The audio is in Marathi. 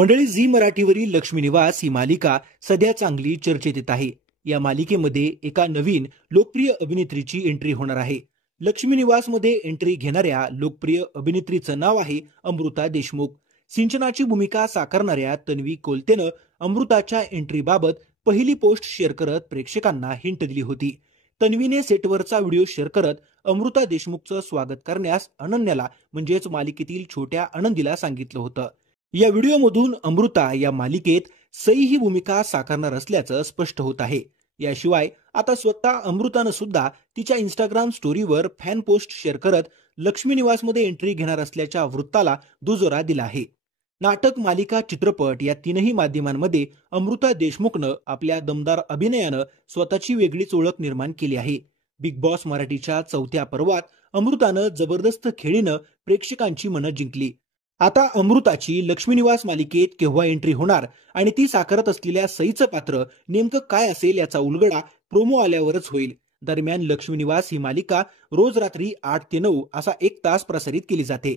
मंडळी, झी मराठीवरील लक्ष्मी निवास ही मालिका सध्या चांगली चर्चेत येत आहे। या मालिकेमध्ये एका नवीन लोकप्रिय अभिनेत्रीची एंट्री होणार आहे। लक्ष्मी निवासमध्ये एंट्री घेणाऱ्या लोकप्रिय अभिनेत्रीचं नाव आहे अमृता देशमुख। सिंचनाची भूमिका साकारणाऱ्या तन्वी कोलतेनं अमृताच्या एंट्रीबाबत पहिली पोस्ट शेअर करत प्रेक्षकांना हिंट दिली होती। तन्वीने सेटवरचा व्हिडिओ शेअर करत अमृता देशमुखचं स्वागत करण्यास अनन्याला म्हणजेच मालिकेतील छोट्या आनंदीला सांगितलं होतं। या व्हिडिओमधून अमृता या मालिकेत सई ही भूमिका साकारणार असल्याचं स्पष्ट होत आहे। याशिवाय आता स्वतः अमृतानं सुद्धा तिच्या इंस्टाग्राम स्टोरीवर फॅन पोस्ट शेअर करत लक्ष्मी निवासमध्ये एंट्री घेणार असल्याच्या वृत्ताला दुजोरा दिला आहे। नाटक, मालिका, चित्रपट या तीनही माध्यमांमध्ये अमृता देशमुखनं आपल्या दमदार अभिनयानं स्वतःची वेगळीच ओळख निर्माण केली आहे। बिग बॉस मराठीच्या 4थ्या पर्वात अमृतानं जबरदस्त खेळीनं प्रेक्षकांची मनं जिंकली। आता अमृताची लक्ष्मी निवास मालिकेत केव्हा एंट्री होणार आणि ती साकारत असलेल्या सईचं पात्र नेमकं काय असेल याचा उलगडा प्रोमो आल्यावरच होईल। दरम्यान लक्ष्मी निवास ही मालिका रोज रात्री 8 ते 9 असा 1 तास प्रसारित केली जाते।